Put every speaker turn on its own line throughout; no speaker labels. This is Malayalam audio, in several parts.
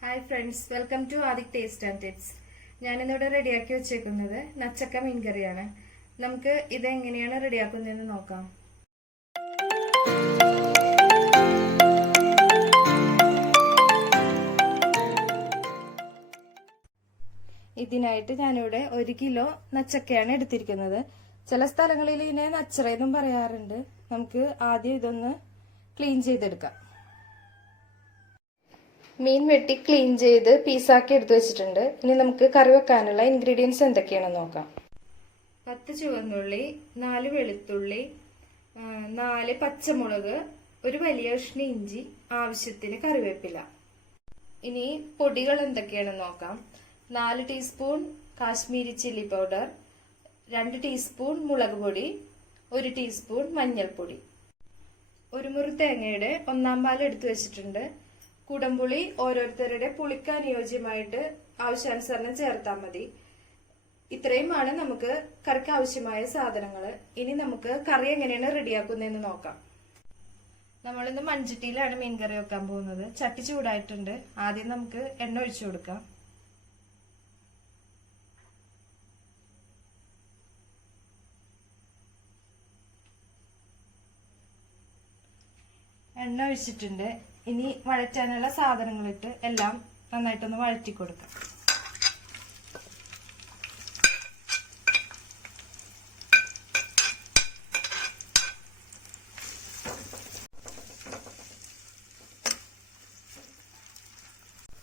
Hi friends welcome to Aadhik taste and tips ഞാനിന്നിവിടെ റെഡിയാക്കി വെച്ചേക്കുന്നത് നച്ചക്ക മീൻകറിയാണ് നമുക്ക് ഇത് എങ്ങനെയാണ് റെഡിയാക്കുന്നതെന്ന് നോക്കാം. ഇതിനായിട്ട് ഞാനിവിടെ ഒരു കിലോ നച്ചക്കയാണ് എടുത്തിരിക്കുന്നത്. ചില സ്ഥലങ്ങളിൽ ഇതിനെ നച്ചറയെന്നും പറയാറുണ്ട്. നമുക്ക് ആദ്യം ഇതൊന്ന് ക്ലീൻ ചെയ്തെടുക്കാം. മീൻ വെട്ടി ക്ലീൻ ചെയ്ത് പീസാക്കി എടുത്തു വെച്ചിട്ടുണ്ട്. ഇനി നമുക്ക് കറി വെക്കാനുള്ള ഇൻഗ്രീഡിയൻസ് എന്തൊക്കെയാണെന്ന് നോക്കാം. പത്ത് ചുവന്നുള്ളി നാല് വെളുത്തുള്ളി നാല് പച്ചമുളക് ഒരു വലിയ കഷ്ണി ഇഞ്ചി ആവശ്യത്തിന് കറിവേപ്പില. ഇനി പൊടികൾ എന്തൊക്കെയാണെന്ന് നോക്കാം. നാല് ടീസ്പൂൺ കാശ്മീരി ചില്ലി പൗഡർ രണ്ട് ടീസ്പൂൺ മുളക് പൊടി ഒരു ടീസ്പൂൺ മഞ്ഞൾപ്പൊടി. ഒരു മുറി തേങ്ങയുടെ ഒന്നാം പാൽ എടുത്തു വെച്ചിട്ടുണ്ട്. കുടംപുളി ഓരോരുത്തരുടെ പുളിക്ക് അനുയോജ്യമായിട്ട് ആവശ്യാനുസരണം ചേർത്താൽ മതി. ഇത്രയുമാണ് നമുക്ക് കറിക്ക് ആവശ്യമായ സാധനങ്ങൾ ഇനി നമുക്ക് കറി എങ്ങനെയാണ് റെഡിയാക്കുന്നതെന്ന് നോക്കാം. നമ്മളിന്ന് മൺചട്ടിയിലാണ് മീൻകറി വെക്കാൻ പോകുന്നത്. ചട്ടി ചൂടായിട്ടുണ്ട്. ആദ്യം നമുക്ക് എണ്ണ ഒഴിച്ചു കൊടുക്കാം. എണ്ണ ഒഴിച്ചിട്ടുണ്ട്. ഇനി വഴറ്റാനുള്ള സാധനങ്ങളിട്ട് എല്ലാം നന്നായിട്ടൊന്ന് വഴറ്റി കൊടുക്കാം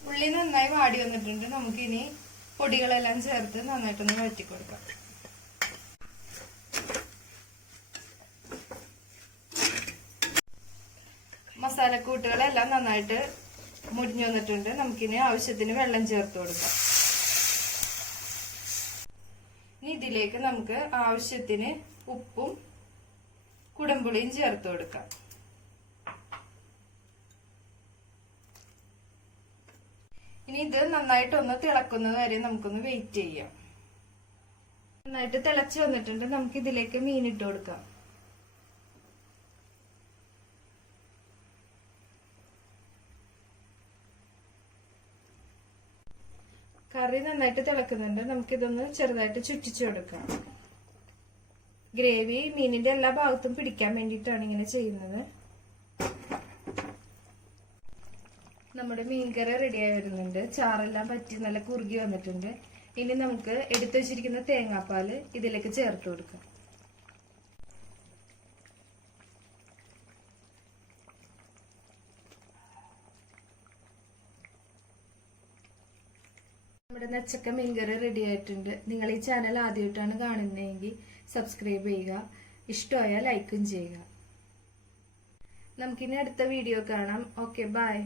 ഉള്ളി നന്നായി വാടി വന്നിട്ടുണ്ട്. നമുക്കിനി പൊടികളെല്ലാം ചേർത്ത് നന്നായിട്ടൊന്ന് വഴറ്റി കൊടുക്കാം മസാലക്കൂട്ടുകളെല്ലാം നന്നായിട്ട് മുരിഞ്ഞു വന്നിട്ടുണ്ട്. നമുക്കിനി ആവശ്യത്തിന് വെള്ളം ചേർത്ത് കൊടുക്കാം. ഇനി ഇതിലേക്ക് നമുക്ക് ആവശ്യത്തിന് ഉപ്പും കുടമ്പുളിയും ചേർത്ത് കൊടുക്കാം. ഇനി ഇത് നന്നായിട്ട് ഒന്ന് തിളക്കുന്നത് വരെ നമുക്കൊന്ന് വെയിറ്റ് ചെയ്യാം. നന്നായിട്ട് തിളച്ച് വന്നിട്ടുണ്ട്. നമുക്ക് ഇതിലേക്ക് മീനിട്ട് കൊടുക്കാം. കറി നന്നായിട്ട് തിളക്കുന്നുണ്ട്. നമുക്കിതൊന്ന് ചെറുതായിട്ട് ചുറ്റിച്ചു കൊടുക്കാം ഗ്രേവി മീനിന്റെ എല്ലാ ഭാഗത്തും പിടിക്കാൻ വേണ്ടിയിട്ടാണ് ഇങ്ങനെ ചെയ്യുന്നത്. നമ്മുടെ മീൻകറി റെഡിയായി വരുന്നുണ്ട്. ചാറെല്ലാം പറ്റി നല്ല കുറുകി വന്നിട്ടുണ്ട്. ഇനി നമുക്ക് എടുത്തു വെച്ചിരിക്കുന്ന തേങ്ങാപ്പാൽ ഇതിലേക്ക് ചേർത്ത് കൊടുക്കാം. നമ്മുടെ നച്ചക്ക മീൻകറി റെഡി ആയിട്ടുണ്ട്. നിങ്ങൾ ഈ ചാനൽ ആദ്യമായിട്ടാണ് കാണുന്നതെങ്കിൽ സബ്സ്ക്രൈബ് ചെയ്യുക. ഇഷ്ടമായ ലൈക്കും ചെയ്യുക. നമുക്കിനി അടുത്ത വീഡിയോ കാണാം. Okay bye